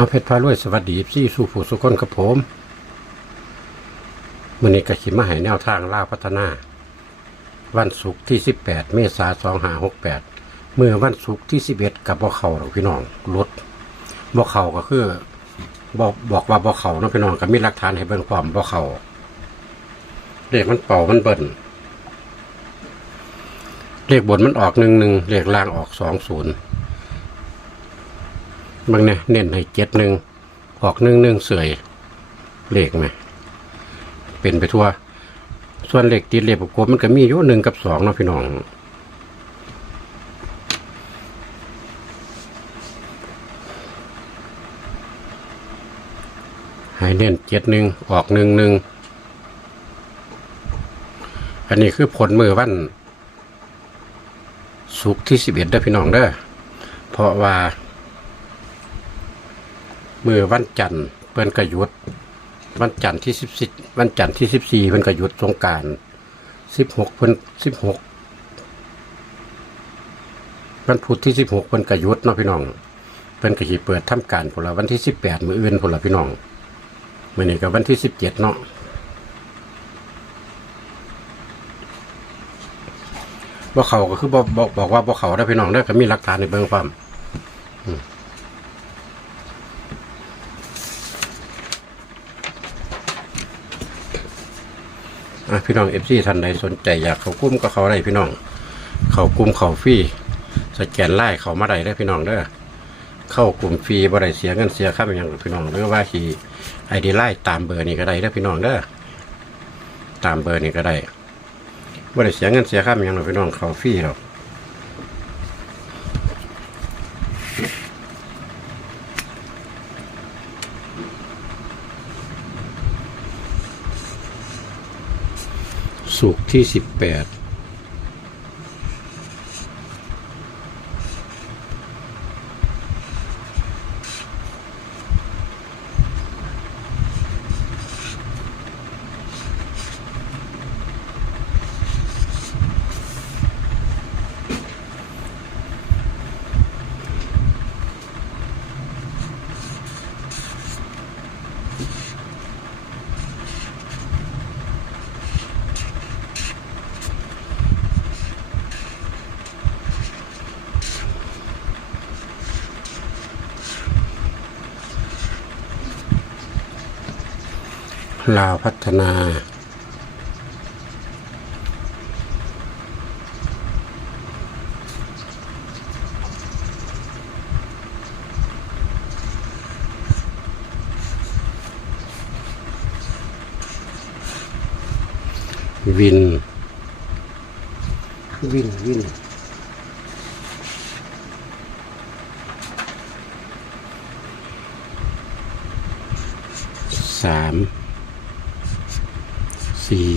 เอาเพชรพารวยสวัสดีซี่สู่ผู้สุคนกับผมมื่อนี้ก็ขิมาให้แนวทางล่าพัฒนา วันศุกร์ที่ 18 เมษายน2568 เมื่อวันศุกร์ที่ 11 กับบ่อเขาหรอกพี่น้องรถบ่อเข่าก็คือบอกบอกว่าบ่อเข่านะพี่น้องก็มีหลักฐานให้เบิ่งความบ่อเข่าเลขมันเป่ามันเบิ่นเลขบนมันออกหนึ่งหนึ่งเลขล่างออกสองศูนย์ บางเนี่ยเน้นให้เจ็ดหนึ่งออกหนึ่งหนึ่งเสยเลขไหมเป็นไปทั่ว ส่วนเลขติดเลขประกบมันก็มีอยู่หนึ่งกับสองเนาะพี่น้องให้เน้นเจ็ดหนึ่งออกหนึ่งหนึ่งอันนี้คือผลมือวันสุกที่สิบเอ็ดเด้อพี่น้องเด้อเพราะว่า มือวันจันทร์เพิ่นกระยุดวันจันทร์ที่สิบสิวันจันทร์ที่สิบสี่เพิ่นกระยุดสงการสิบหกเพิ่นสิบหกวันพุธที่สิบหกเพิ่นกระยุดเนาะพี่น้องเพิ่นกระหีเปิดทำการพนละวันที่สิบแปดมืออื่นพนละพี่น้องมื่อนี้กับวันที่สิบเจ็ดเนาะบ่เขาก็คือบอกบอกว่าบ่เขาได้พี่น้องได้ก็มีหลักฐานในเบื้องความ พี่น้องเอฟซีท่านใดสนใจอยากเขากุ้มก็เขาได้พี่น้อง เขากุ้มเขาฟรีสแกนไล่เขามาได้ได้พี่น้องเด้อเข้ากลุ่มฟรีบ่ได้เสียเงินเสียค่าเป็นอย่างพี่น้องหรือว่าขี่ไอดีไล่ตามเบอร์นี่ก็ได้ได้พี่น้องเด้อตามเบอร์นี่ก็ได้บ่ได้เสียเงินเสียค่าเป็นอย่างพี่น้องเขาฟรีหรอก สุขที่ 18 ลาวพัฒนา วิน วิน วินสาม สี่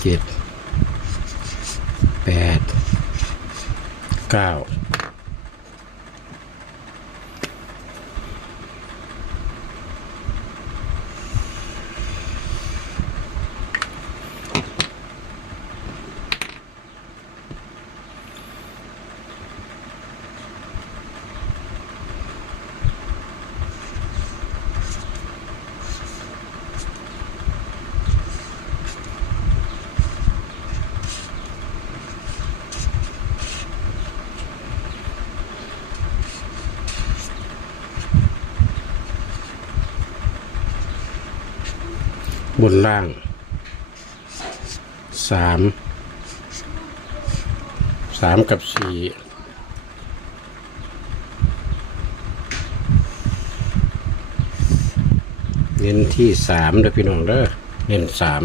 เจ็ดแปดเก้า บนล่างสามสามกับสี่เน้นที่สามเด้อพี่น้องเด้อเน้นสาม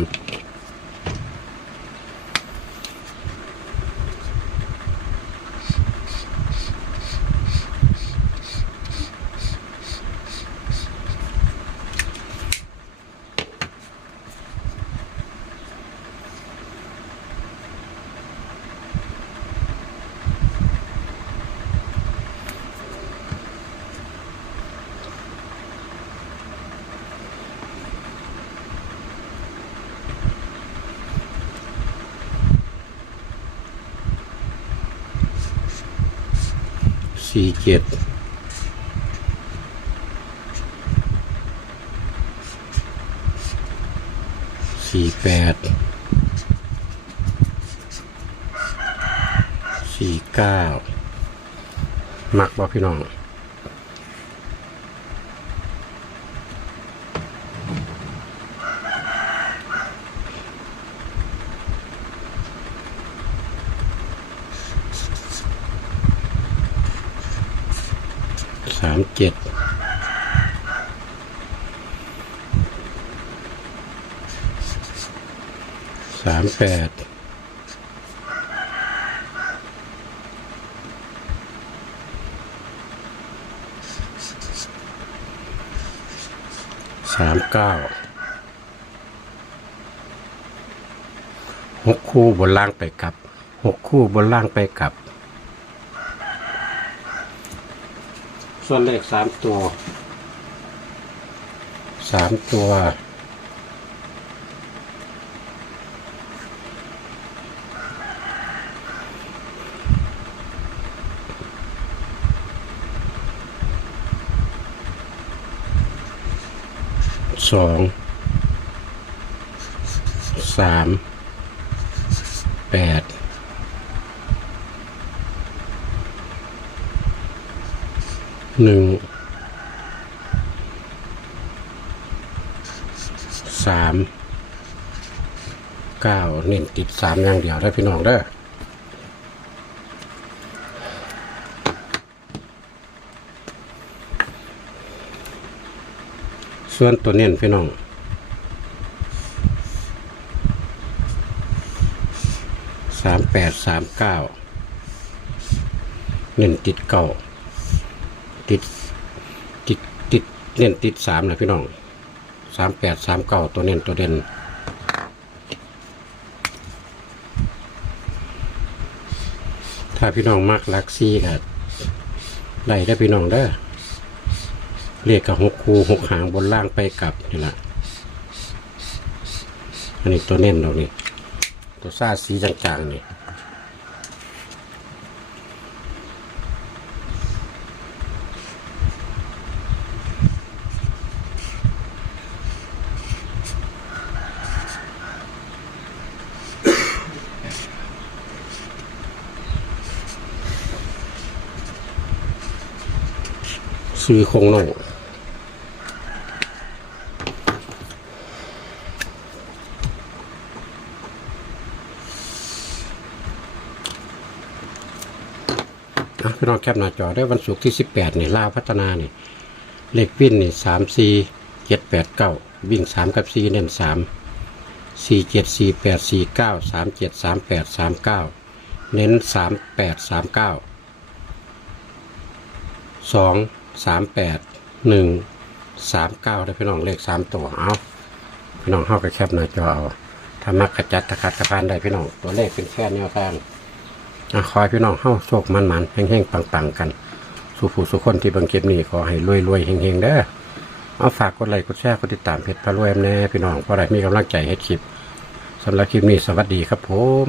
สี่เจ็ดสี่แปดสี่เก้ามักบอกพี่น้อง สามเจ็ดสามแปดสามเก้าหกคู่บนล่างไปกลับหกคู่บนล่างไปกลับ ส่วนเลขสามตัวสามตัวสองสามแปด หนึ่งสามเก้าเน้นติดสามอย่างเดียวได้พี่น้องเด้ส่วนตัวเน้นพี่น้องสามแปดสามเก้าเน้นติดเก้า ติด ติดติดเน้นติดสามเลยพี่น้องสามแปดสามเก้าตัวเน้นตัวเด่นถ้าพี่น้องมักลักซี่ก็ได้ได้พี่น้องเด้อเรียกกับหกคูหกหางบนล่างไปกลับนี่แหละอันนี้ตัวเน้นเรานี่ตัวซาสีจางๆนี่ ซื้อคงโน่อะพี่น้องแคปหน้าจอได้วันศุกร์ที่สิบแปดนี่ยลาพัฒนาเนี่ยเลขวิ่นนี่ยสามสี่เจ็ดแปดเก้าวิ่งสามกับสี่เน้นสามสี่เจ็ดสี่แปดสี่เก้าสามเจ็ดสามแปดสามเก้าเน้นสามแปดสามเก้าสอง สามแปดหนึ่งสามเก้าได้พี่น้องเลขสามตัวเอาพี่น้องเข้าไปแคปหน้าจอเอาถ้ามักกระจัดตะคัดกระพานได้พี่น้องตัวเลขเป็นแค่แนวทางอะขอให้พี่น้องเข้าโชคมันมันแห้งๆปังๆกัน สุผู้สุคนที่บังเก็บนี้ขอให้รวยๆเฮงๆเด้อเอาฝากกดไลค์กดแชร์กดติดตามเพจพระรวยแน่พี่น้องเพราะอะไรมีกำลังใจให้คลิปสำหรับคลิปนี้สวัสดีครับผม